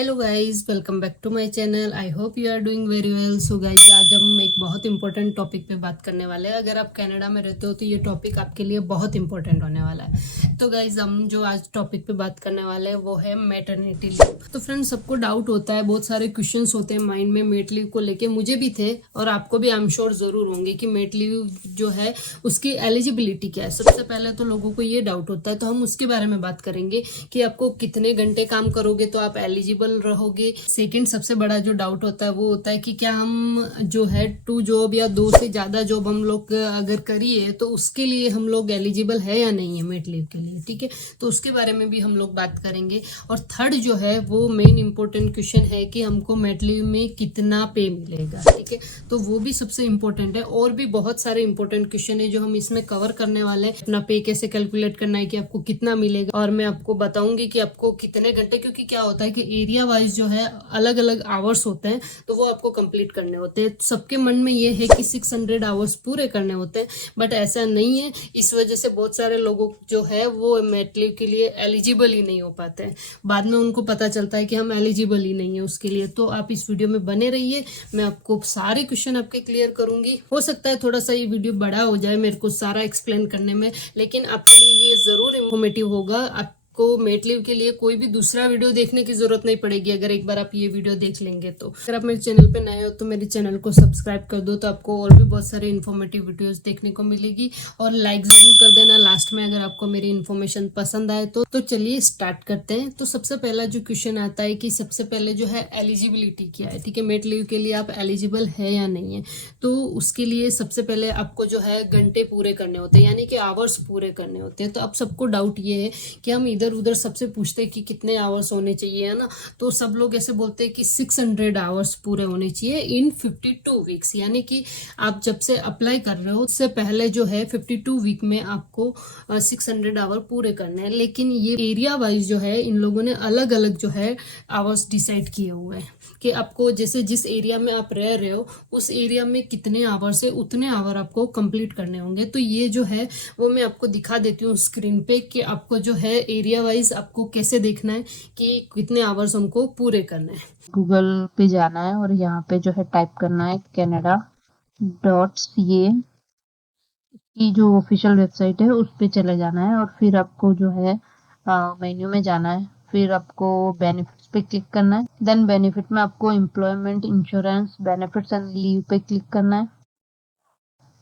Hello guys, welcome back to my channel. I hope you are doing very well. So guys, आज हम एक बहुत important topic पे बात करने वाले हैं। अगर आप कनाडा में रहते हो तो ये टॉपिक आपके लिए बहुत इंपॉर्टेंट होने वाला है। तो गाइस, हम जो आज टॉपिक पे बात करने वाले हैं वो है मैटरनिटी लीव। तो फ्रेंड्स, सबको डाउट होता है, बहुत सारे क्वेश्चंस होते हैं माइंड में मेट लीव को लेके। मुझे भी थे और आपको भी आई एम श्योर जरूर होंगे कि मेट लीव जो है उसकी एलिजिबिलिटी क्या है। सबसे पहले तो लोगों को ये डाउट होता है, तो हम उसके बारे में बात करेंगे कि आपको कितने घंटे काम करोगे तो आप एलिजिबल रहोगे। सेकंड सबसे बड़ा जो डाउट होता है वो होता है कि क्या हम जो है 2 जॉब या 2 से ज्यादा जॉब हम लोग अगर करिए तो उसके लिए हम लोग एलिजिबल है या नहीं है मेट लीव के लिए। ठीक है, तो उसके बारे में भी हम लोग बात करेंगे। और थर्ड जो है वो मेन इंपॉर्टेंट क्वेश्चन है कि हमको मेट लीव में कितना पे मिलेगा। ठीक है, तो वो भी सबसे इंपॉर्टेंट है। और भी बहुत सारे इंपॉर्टेंट क्वेश्चन है जो हम इसमें कवर करने वाले हैं। अपना पे कैसे कैलकुलेट करना है कि आपको कितना मिलेगा, और मैं आपको बताऊंगी कि आपको कितने घंटे, क्योंकि क्या होता है कि एरिया वाइज जो है अलग अलग आवर्स होते हैं तो वो आपको कंप्लीट करने होते हैं। सबके मन में ये है कि 600 आवर्स पूरे करने होते हैं, बट ऐसा नहीं है। इस वजह से बहुत सारे लोगों जो है वो मेट लीव के लिए एलिजिबल ही नहीं हो पाते हैं। बाद में उनको पता चलता है कि हम एलिजिबल ही नहीं है उसके लिए। तो आप इस वीडियो में बने रहिए, मैं आपको सारे क्वेश्चन आपके क्लियर करूंगी। हो सकता है थोड़ा सा ये वीडियो बड़ा हो जाए मेरे को सारा एक्सप्लेन करने में, लेकिन आपके लिए ये जरूर इंफॉर्मेटिव होगा। को मेट लीव के लिए कोई भी दूसरा वीडियो देखने की जरूरत नहीं पड़ेगी अगर एक बार आप ये वीडियो देख लेंगे तो। अगर आप मेरे चैनल पे नए हो तो मेरे चैनल को सब्सक्राइब कर दो, तो आपको और भी बहुत सारे इन्फॉर्मेटिव वीडियोस देखने को मिलेगी। और लाइक जरूर कर देना लास्ट में अगर आपको मेरी इन्फॉर्मेशन पसंद आए तो चलिए स्टार्ट करते हैं। तो सबसे पहला जो क्वेश्चन आता है कि सबसे पहले जो है एलिजिबिलिटी क्या है। ठीक है, मेट लीव के लिए आप एलिजिबल है या नहीं है। तो उसके लिए सबसे पहले आपको जो है घंटे पूरे करने होते हैं, यानी कि आवर्स पूरे करने होते हैं। तो अब सबको डाउट ये है कि हम इधर उधर सबसे पूछते हैं कि कितने आवर्स होने चाहिए, है ना। तो सब लोग ऐसे बोलते हैं कि 600 आवर्स पूरे होने चाहिए इन 52 वीक्स, यानी कि आप जब से अप्लाई कर रहे हो उससे पहले जो है 52 वीक में आपको 600 आवर पूरे करने हैं। लेकिन ये एरिया वाइज जो है इन लोगों ने अलग अलग जो है आवर्स डिसाइड किए हुए हैं कि आपको जैसे जिस एरिया में आप रह रहे हो उस एरिया में कितने आवर से उतने आवर आपको कंप्लीट करने होंगे। तो ये जो है वो मैं आपको दिखा देती हूँ स्क्रीन पे कि आपको जो है एरिया वाइज आपको कैसे देखना है कि कितने आवर्स हमको पूरे करने हैं। गूगल पे जाना है और यहाँ पे जो है टाइप करना है canada.ca की जो ऑफिशियल वेबसाइट है उस पे चले जाना है। और फिर आपको जो है मेन्यू में जाना है, फिर आपको बेनिफिट्स पे क्लिक करना है। देन बेनिफिट में आपको employment insurance benefits and leave पे क्लिक करना है।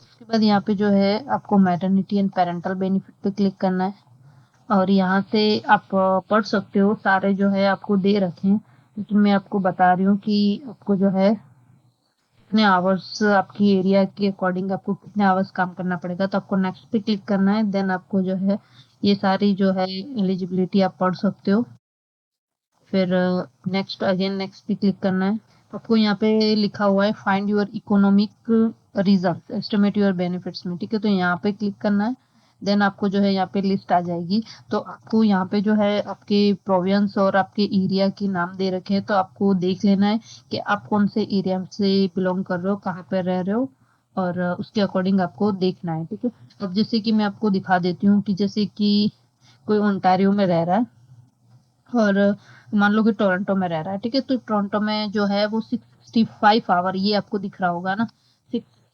उसके बाद यहाँ पे जो है आपको मैटरनिटी एंड पेरेंटल बेनिफिट पे क्लिक करना है। और यहाँ से आप पढ़ सकते हो, सारे जो है आपको दे रखे हैं, लेकिन मैं आपको बता रही हूँ कि आपको जो है कितने आवर्स आपकी एरिया के अकॉर्डिंग आपको कितने आवर्स काम करना पड़ेगा। तो आपको नेक्स्ट पे क्लिक करना है। देन आपको जो है ये सारी जो है एलिजिबिलिटी आप पढ़ सकते हो। फिर नेक्स्ट नेक्स्ट पे क्लिक करना है। आपको यहाँ पे लिखा हुआ है find your economic region estimate your benefits में। ठीक है, तो यहाँ पे क्लिक करना है। देन आपको जो है यहाँ पे लिस्ट आ जाएगी। तो आपको यहाँ पे जो है आपके प्रोविंस और आपके एरिया के नाम दे रखे हैं, तो आपको देख लेना है कि आप कौन से एरिया से बिलोंग कर रहे हो, कहाँ पे रह रहे हो, और उसके अकॉर्डिंग आपको देखना है। ठीक है, अब जैसे कि मैं आपको दिखा देती हूँ कि जैसे कि कोई ओंटारियो में रह रहा है और मान लो कि टोरंटो में रह रहा है। ठीक है, तो टोरंटो में जो है वो 65 आवर, ये आपको दिख रहा होगा ना,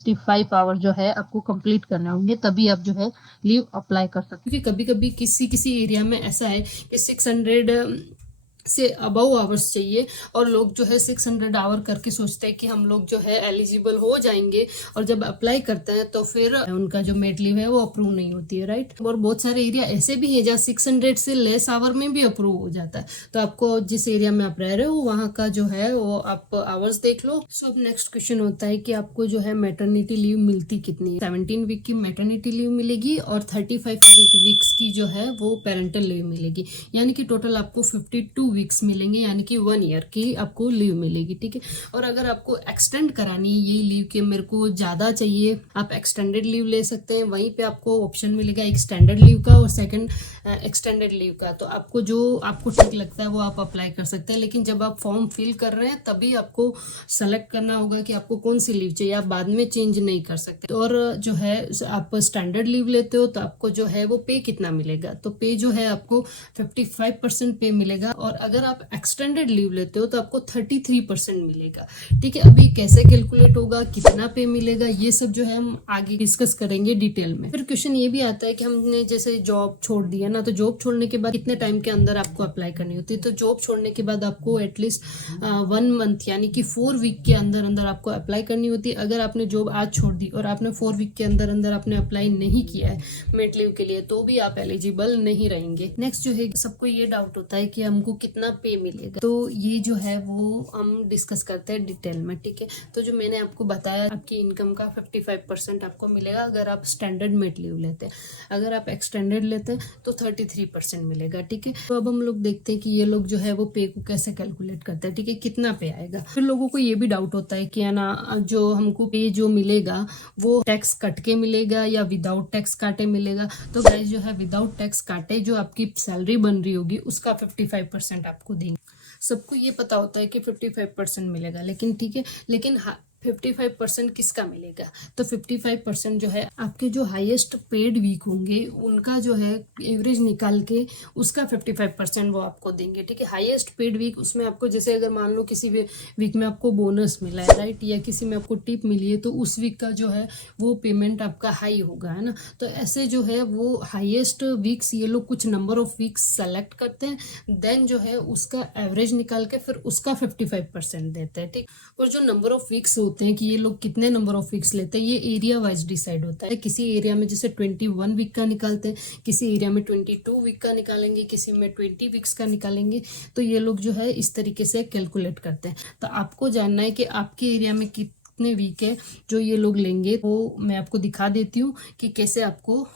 65 आवर जो है आपको कंप्लीट करने होंगे, तभी आप जो है लीव अप्लाई कर सकते। क्योंकि कभी कभी किसी किसी एरिया में ऐसा है कि 600 से अबव आवर्स चाहिए और लोग जो है 600 आवर करके सोचते हैं कि हम लोग जो है एलिजिबल हो जाएंगे, और जब अप्लाई करते हैं तो फिर उनका जो मेट लीव है वो अप्रूव नहीं होती है, राइट। और बहुत सारे एरिया ऐसे भी है जहाँ 600 से लेस आवर में भी अप्रूव हो जाता है। तो आपको जिस एरिया में आप रह रहे हो वहाँ का जो है वो आप आवर्स देख लो। सो अब नेक्स्ट क्वेश्चन होता है कि आपको जो है मैटरनिटी लीव मिलती कितनी है। 17 वीक की मैटरनिटी लीव मिलेगी और 35 वीक्स की जो है वो पेरेंटल लीव मिलेगी, यानी कि टोटल आपको 52 वीक्स मिलेंगे, यानी कि 1 ईयर की आपको लीव मिलेगी। ठीक है, और अगर आपको एक्सटेंड करानी है ये लीव के मेरे को ज्यादा चाहिए, आप एक्सटेंडेड लीव ले सकते हैं। वहीं पे आपको ऑप्शन मिलेगा एक्सटेंडेड लीव का और सेकंड एक्सटेंडेड लीव का। तो आपको जो आपको ठीक लगता है वो आप अप्लाई कर सकते हैं, लेकिन जब आप फॉर्म फिल कर रहे हैं तभी आपको सेलेक्ट करना होगा कि आपको कौन सी लीव चाहिए, आप बाद में चेंज नहीं कर सकते। और जो है आप स्टैंडर्ड लीव लेते हो तो आपको जो है वो पे कितना मिलेगा, तो पे जो है आपको 55% पे मिलेगा। और अगर आप एक्सटेंडेड लीव लेते हो तो आपको 33% मिलेगा। ठीक है, अभी कैसे कैलकुलेट होगा, कितना पे मिलेगा, ये सब जो है हम आगे डिस्कस करेंगे डिटेल में। फिर क्वेश्चन ये भी आता है कि हमने जैसे जॉब छोड़ दिया ना, तो जॉब छोड़ने के बाद कितने टाइम के अंदर आपको अप्लाई करनी होती है। तो जॉब छोड़ने के बाद आपको एटलीस्ट 1 मंथ यानी कि 4 वीक के अंदर अंदर आपको अप्लाई करनी होती है। अगर आपने जॉब आज छोड़ दी और आपने 4 वीक के अंदर अंदर आपने अप्लाई नहीं किया है मेट लीव के लिए, तो भी आप एलिजिबल नहीं रहेंगे। नेक्स्ट जो है, सबको ये डाउट होता है कि हमको कितना पे मिलेगा, तो ये जो है वो हम डिस्कस करते हैं डिटेल में। ठीक है, तो जो मैंने आपको बताया, आपकी इनकम का 55% आपको मिलेगा अगर आप स्टैंडर्ड मेट लीव लेते हैं। अगर आप एक्सटेंडेड लेते हैं तो 33% मिलेगा। ठीक है, तो अब हम लोग देखते हैं कि ये लोग जो है वो पे को कैसे कैलकुलेट करते हैं। ठीक है, कितना पे आएगा। फिर लोगों को ये भी डाउट होता है कि है ना, जो हमको पे जो मिलेगा वो टैक्स कट के मिलेगा या विदाउट टैक्स काटे मिलेगा। तो गाइस जो है, विदाउट टैक्स काटे जो आपकी सैलरी बन रही होगी उसका 55% आपको देंगे। सबको ये पता होता है कि 55% मिलेगा, लेकिन ठीक है, लेकिन 55% किसका मिलेगा। तो 55% जो है आपके जो हाईएस्ट पेड वीक होंगे उनका जो है एवरेज निकाल के उसका 55% वो आपको देंगे। ठीक है, हाईएस्ट पेड वीक, उसमें आपको जैसे अगर मान लो किसी वीक में आपको बोनस मिला है, राइट, या किसी में आपको टिप मिली है, तो उस वीक का जो है वो पेमेंट आपका हाई होगा, है ना। तो ऐसे जो है वो हाईएस्ट वीक्स, ये लोग कुछ नंबर ऑफ वीक्स सेलेक्ट करते हैं, देन जो है उसका एवरेज निकाल के फिर उसका 55% देते हैं। ठीक, और जो नंबर ऑफ वीक्स होते हैं कि ये लोग कितने नंबर ऑफ वीक्स लेते हैं, ये एरिया वाइज डिसाइड होता है। किसी एरिया में जैसे 21 वीक का निकालते हैं, किसी एरिया में 22 वीक का निकालेंगे, किसी में 20 वीक्स का निकालेंगे। तो ये लोग जो है इस तरीके से कैलकुलेट करते हैं। तो आपको जानना है कि आपके एरिया में कितने वीक है जो ये लोग लेंगे, वो मैं आपको दिखा देती हूँ कि कैसे आपको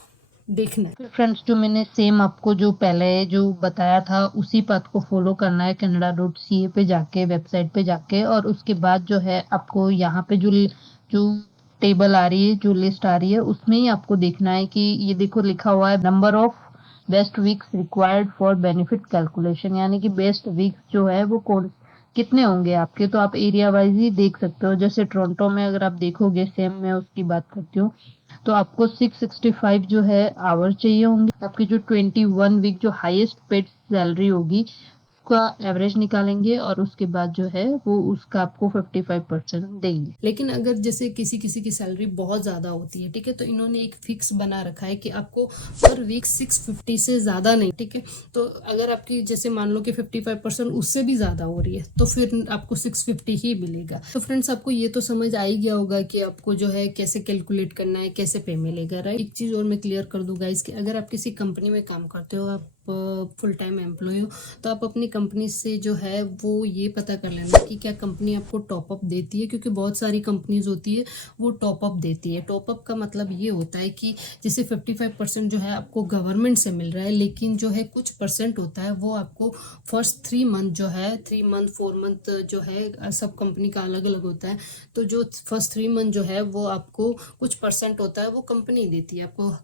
देखना है। फ्रेंड्स, जो मैंने सेम आपको जो पहले जो बताया था उसी पाथ को फॉलो करना है। canada.ca पे जाके, वेबसाइट पे जाके, और उसके बाद जो है आपको यहाँ पे जो टेबल आ रही है, जो लिस्ट आ रही है, उसमें ही आपको देखना है कि ये देखो लिखा हुआ है number of best weeks required for benefit calculation, यानी कि बेस्ट वीक्स जो है वो कितने होंगे आपके। तो आप एरिया वाइज ही देख सकते हो। जैसे टोरंटो में अगर आप देखोगे, सेम मैं उसकी बात करती हूँ, तो आपको 665 जो है आवर चाहिए होंगे। आपकी जो 21 वीक जो हाईएस्ट पेड सैलरी होगी उसका एवरेज निकालेंगे, और उसके बाद जो है वो उसका आपको 55% देंगे। लेकिन अगर जैसे किसी किसी की सैलरी बहुत ज़्यादा होती है, ठीक है, तो इन्होंने एक फिक्स बना रखा है कि आपको पर वीक 650 से ज़्यादा नहीं। ठीक है, तो अगर आपकी जैसे मान लो कि 55% उससे भी ज़्यादा हो रही है, तो फिर आपको 650 ही मिलेगा। तो फ्रेंड्स, आपको ये तो समझ आ ही गया होगा कि आपको जो है कैसे कैलकुलेट करना है, कैसे पे मिलेगा, राइट। एक चीज़ और मैं क्लियर कर दूँ गाइस कि अगर आप किसी कंपनी में काम करते हो, आप फुल टाइम एम्प्लॉय हो, तो आप अपनी कंपनी से जो है वो ये पता कर लेना कि क्या कंपनी आपको टॉपअप देती है, क्योंकि बहुत सारी कंपनीज होती है वो टॉपअप देती है। टॉपअप का मतलब ये होता है कि जैसे 55% जो है आपको गवर्नमेंट से मिल रहा है, लेकिन जो है कुछ परसेंट होता है वो आपको फर्स्ट 3 मंथ जो है, 3 मंथ 4 मंथ जो है, सब कंपनी का अलग अलग होता है। तो जो फर्स्ट 3 मंथ जो है वो आपको कुछ परसेंट होता है वो कंपनी देती है आपको।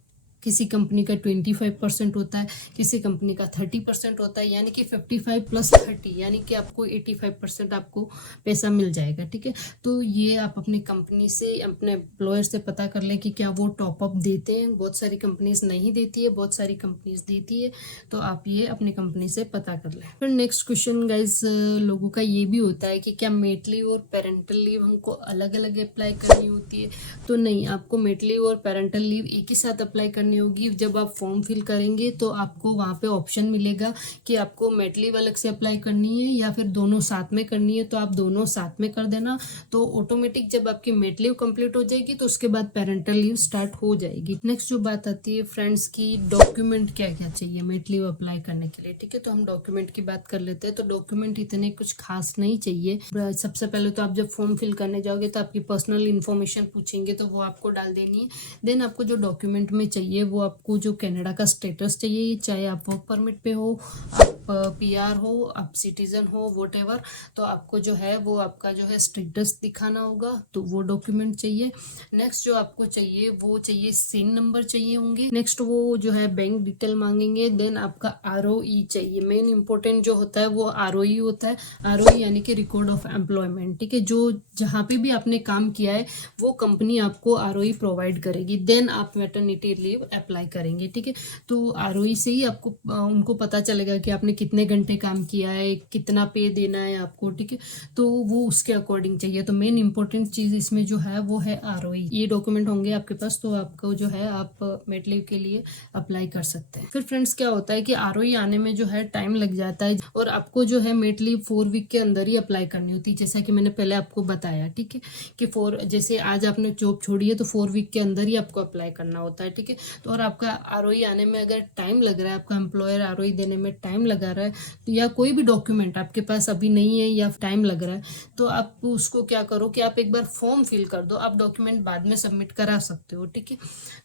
किसी कंपनी का 25% होता है, किसी कंपनी का 30% होता है, यानी कि 55 प्लस 30 यानी कि आपको 85% आपको पैसा मिल जाएगा। ठीक है, तो ये आप अपनी कंपनी से, अपने एम्प्लॉयर से पता कर लें कि क्या वो टॉपअप देते हैं। बहुत सारी कंपनीज नहीं देती है, बहुत सारी कंपनीज देती है, तो आप ये अपनी कंपनी से पता कर लें। फिर नेक्स्ट क्वेश्चन गाइज लोगों का ये भी होता है कि क्या मेट लीव और पेरेंटल लीव हमको अलग अलग अप्लाई करनी होती है। तो नहीं, आपको मेट लीव और पेरेंटल लीव एक ही साथ अप्लाई करनी होगी। जब आप फॉर्म फिल करेंगे तो आपको वहाँ पे ऑप्शन मिलेगा कि आपको मेट लीव अलग से अप्लाई करनी है या फिर दोनों साथ में करनी है, तो आप दोनों साथ में कर देना। तो ऑटोमेटिक जब आपकी मेट लीव कंप्लीट हो जाएगी तो उसके बाद पेरेंटल लीव स्टार्ट हो जाएगी। नेक्स्ट जो बात आती है फ्रेंड्स की डॉक्यूमेंट क्या क्या चाहिए मेट लीव अप्लाई करने के लिए। ठीक है, तो हम डॉक्यूमेंट की बात कर लेते हैं। तो डॉक्यूमेंट इतने कुछ खास नहीं चाहिए। सबसे पहले तो आप जब फॉर्म फिल करने जाओगे तो आपकी पर्सनल इन्फॉर्मेशन पूछेंगे, तो वो आपको डाल देनी है। देन आपको जो डॉक्यूमेंट में चाहिए वो आपको जो कनाडा का स्टेटस चाहिए, चाहे आप वर्क परमिट पे हो, आप पीआर हो, आप सिटीजन हो, व्हाटएवर, तो आपको जो है वो आपका जो है स्टेटस दिखाना होगा, तो वो डॉक्यूमेंट चाहिए। नेक्स्ट जो आपको चाहिए वो चाहिए सिन नंबर चाहिए होंगे। नेक्स्ट वो जो है बैंक डिटेल मांगेंगे। देन आपका आरओई चाहिए। मेन इंपॉर्टेंट जो होता है वो आरओई होता है। आरओई यानी कि रिकॉर्ड ऑफ एम्प्लॉयमेंट। ठीक है, जो जहाँ पे भी आपने काम किया है वो कंपनी आपको आरओई प्रोवाइड करेगी, देन आप मैटरनिटी लीव लीव अप्लाई करेंगे, ठीक है। तो आरओई से ही आपको उनको पता चलेगा कि आपने कितने घंटे काम किया है, कितना पे देना है आपको, ठीक है। तो वो उसके अकॉर्डिंग चाहिए। तो मेन इंपॉर्टेंट चीज़ इसमें जो है वो है आरओई। ये डॉक्यूमेंट होंगे आपके पास तो आपको जो है आप मेट लीव के लिए अप्लाई कर सकते हैं। फिर फ्रेंड्स क्या होता है कि आरओई आने में जो है टाइम लग जाता है और आपको जो है मेट लीव 4 वीक के अंदर ही अप्लाई करनी होती है, जैसा कि मैंने पहले आपको बताया, ठीक है, कि जैसे आज आपने जॉब छोड़ी है तो 4 वीक के अंदर ही आपको अप्लाई करना होता है, ठीक है। तो और आपका आरओई आने में अगर टाइम लग रहा है, आपका एम्प्लॉयर आरओई देने में टाइम लगा रहा है, तो या कोई भी डॉक्यूमेंट आपके पास अभी नहीं है या टाइम लग रहा है, तो आप उसको क्या करो कि आप एक बार फॉर्म फिल कर दो। आप डॉक्यूमेंट बाद में सबमिट करा सकते हो, ठीक है।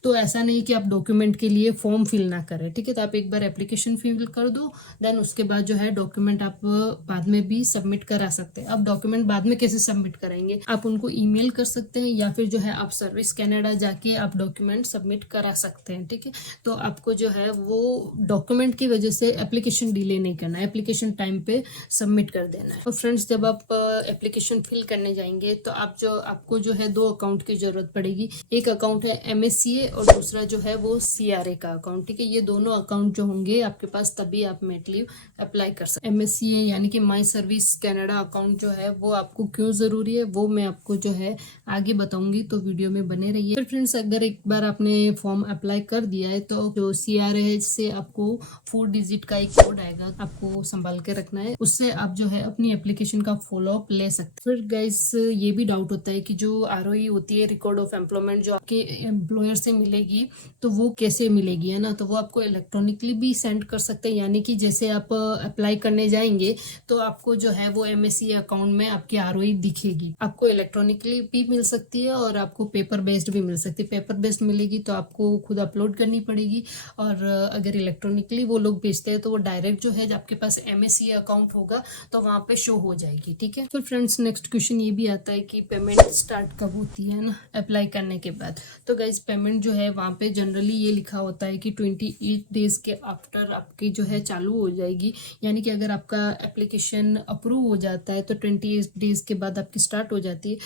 तो ऐसा नहीं कि आप डॉक्यूमेंट के लिए फॉर्म फिल ना करें, ठीक है। तो आप एक बार एप्लीकेशन फिल कर दो, देन उसके बाद जो है डॉक्यूमेंट आप बाद में भी सबमिट करा सकते हैं। आप डॉक्यूमेंट बाद में कैसे सबमिट करेंगे, आप उनको ईमेल कर सकते हैं या फिर जो है आप सर्विस कनाडा जाके आप डॉक्यूमेंट सबमिट करा सकते हैं, ठीक है। तो आपको जो है वो डॉक्यूमेंट की वजह से एप्लीकेशन डिले नहीं करना है, एप्लीकेशन टाइम पे सबमिट कर देना है। और फ्रेंड्स जब आप एप्लीकेशन फिल करने जाएंगे तो आपको जो है 2 अकाउंट की जरूरत पड़ेगी। एक अकाउंट है MSCA और दूसरा जो है वो CRA का अकाउंट, ठीक है। ये दोनों अकाउंट जो होंगे आपके पास तभी आप मेट लीव अप्लाई कर सकते हैं। MSCA यानी कि माई सर्विस कनाडा अकाउंट जो है वो आपको क्यों जरूरी है वो मैं आपको जो है आगे बताऊंगी, तो वीडियो में बने रहिए। फिर फ्रेंड्स अगर एक बार आपने फॉर्म अप्लाई कर दिया है तो जो CRA से आपको 4 डिजिट का एक कोड आएगा, आपको संभाल के रखना है, उससे आप जो है अपनी एप्लीकेशन का फॉलो अप ले सकते हैं। फिर गाइस ये भी डाउट होता है कि जो आरओई होती है, रिकॉर्ड ऑफ एम्प्लॉयमेंट, जो आपके एम्प्लॉयर से मिलेगी तो वो कैसे मिलेगी, है ना। तो वो आपको इलेक्ट्रॉनिकली भी सेंड कर सकते हैं, यानी कि जैसे आप अप्लाई करने जाएंगे तो आपको जो है वो MSCA अकाउंट में आपकी आरओई दिखेगी। आपको इलेक्ट्रॉनिकली भी मिल सकती है और आपको पेपर बेस्ड भी मिल सकती है। पेपर बेस्ड मिलेगी तो आपको खुद अपलोड करनी पड़ेगी, और अगर इलेक्ट्रॉनिकली वो लोग भेजते हैं तो वो डायरेक्ट जो है आपके पास MSCA अकाउंट होगा तो वहाँ पे शो हो जाएगी, ठीक है। फिर फ्रेंड्स नेक्स्ट क्वेश्चन ये भी आता है कि पेमेंट स्टार्ट कब होती है ना अप्लाई करने के बाद। तो गाइज पेमेंट जो है वहाँ पे जनरली ये लिखा होता है कि 28 डेज के आफ्टर आपकी जो है चालू हो जाएगी, यानी कि अगर आपका एप्लीकेशन अप्रूव हो जाता है तो 28 डेज के बाद आपकी स्टार्ट हो जाती है।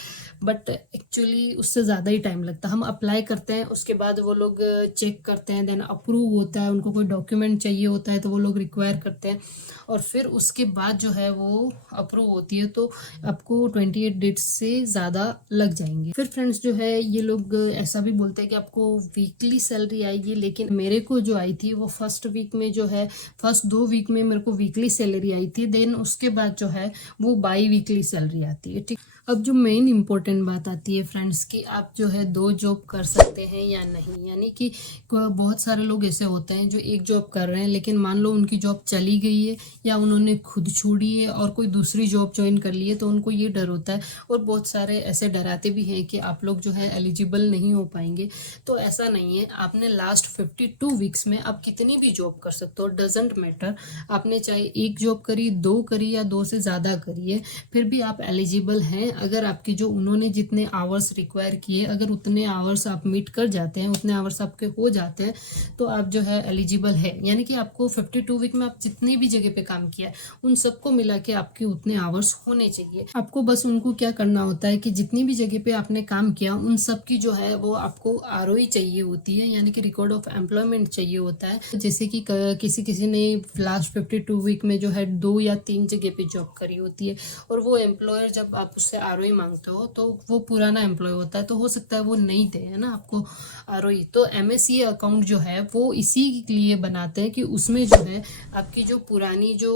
बट एक्चुअली उससे ज़्यादा ही टाइम लगता है। हम अप्लाई करते हैं, उसके बाद वो लोग चेक करते हैं, देन अप्रूव होता है, उनको कोई डॉक्यूमेंट चाहिए होता है तो वो लोग रिक्वायर करते हैं, और फिर उसके बाद जो है वो अप्रूव होती है, तो आपको 28 डेट्स से ज़्यादा लग जाएंगे। फिर फ्रेंड्स जो है ये लोग ऐसा भी बोलते हैं कि आपको वीकली सैलरी आएगी, लेकिन मेरे को जो आई थी वो फर्स्ट वीक में जो है, फर्स्ट 2 वीक में मेरे को वीकली सैलरी आई थी, देन उसके बाद जो है वो बाई वीकली सैलरी आती है, ठीक। अब जो मेन इंपॉर्टेंट बात आती है फ्रेंड्स कि आप जो है 2 जॉब कर सकते हैं या नहीं, यानी कि बहुत सारे लोग ऐसे होते हैं जो एक जॉब कर रहे हैं, लेकिन मान लो उनकी जॉब चली गई है या उन्होंने खुद छोड़ी है और कोई दूसरी जॉब ज्वाइन कर ली है, तो उनको ये डर होता है, और बहुत सारे ऐसे डराते भी हैं कि आप लोग जो है एलिजिबल नहीं हो पाएंगे। तो ऐसा नहीं है, आपने लास्ट 52 वीक्स में आप कितनी भी जॉब कर सकते हो, डजेंट मैटर। आपने चाहे 1 जॉब करी, 2 करी या 2 से ज़्यादा करी है, फिर भी आप एलिजिबल हैं। अगर आपकी जो उन्होंने जितने आवर्स रिक्वायर किए, अगर उतने आवर्स आप मीट कर जाते हैं, उतने आवर्स आपके हो जाते हैं, तो आप जो है एलिजिबल है। यानी कि आपको 52 वीक में आप जितनी भी जगह पे काम किया उन सबको मिला के आपके उतने आवर्स होने चाहिए। आपको बस उनको क्या करना होता है कि जितनी भी जगह पे आपने काम किया उन सब की जो है वो आपको आरओई चाहिए होती है, यानी कि रिकॉर्ड ऑफ एम्प्लॉयमेंट चाहिए होता है। जैसे कि किसी ने लास्ट 52 वीक में जो है 2 या 3 जगह पे जॉब करी होती है, और वो एम्प्लॉयर जब आप उससे आरओई मांगते हो तो वो पुराना एम्प्लॉय होता है, तो हो सकता है वो नहीं दे, है ना, आपको आरओई। तो MSCA अकाउंट जो है वो इसी लिए बनाते हैं कि उसमें जो है आपकी जो पुरानी जो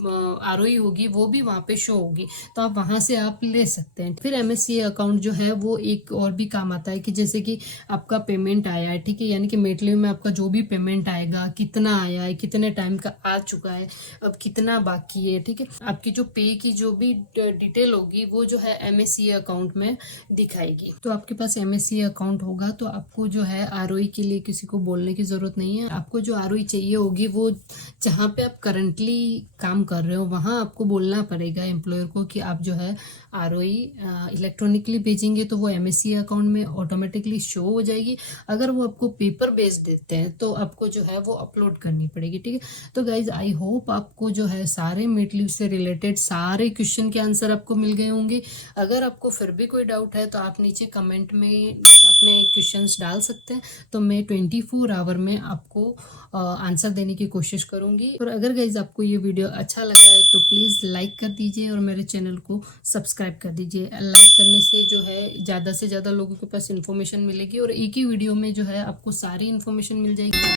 आरओई होगी वो भी वहाँ पे शो होगी, तो आप वहाँ से आप ले सकते हैं। फिर MSCA अकाउंट जो है वो एक और भी काम आता है कि जैसे कि आपका पेमेंट आया है, ठीक है, यानी कि मेट लीव में आपका जो भी पेमेंट आएगा, कितना आया है, कितने टाइम का आ चुका है, अब कितना बाकी है, ठीक है, आपकी जो पे की जो भी डिटेल होगी वो जो है MSCA अकाउंट में दिखाएगी। तो आपके पास MSCA अकाउंट होगा तो आपको जो है आरओई के लिए किसी को बोलने की जरूरत नहीं है। आपको जो आरओई चाहिए होगी वो जहाँ पे आप करंटली काम कर रहे हो वहाँ आपको बोलना पड़ेगा एम्प्लॉयर को कि आप जो है आरओई इलेक्ट्रॉनिकली भेजेंगे तो वो MSCA अकाउंट में ऑटोमेटिकली शो हो जाएगी। अगर वो आपको पेपर बेस्ड देते हैं तो आपको जो है वो अपलोड करनी पड़ेगी, ठीक है। तो गाइज आई होप आपको जो है सारे मेट लीव से रिलेटेड सारे क्वेश्चन के आंसर आपको मिल गए होंगे। अगर आपको फिर भी कोई डाउट है तो आप नीचे कमेंट में अपने क्वेश्चंस डाल सकते हैं, तो मैं 24 आवर में आपको आंसर देने की कोशिश करूंगी। और अगर गाइज आपको ये वीडियो अच्छा लगा है तो प्लीज़ लाइक कर दीजिए और मेरे चैनल को सब्सक्राइब कर दीजिए। लाइक करने से जो है ज़्यादा से ज़्यादा लोगों के पास इन्फॉर्मेशन मिलेगी और एक ही वीडियो में जो है आपको सारी इन्फॉर्मेशन मिल जाएगी।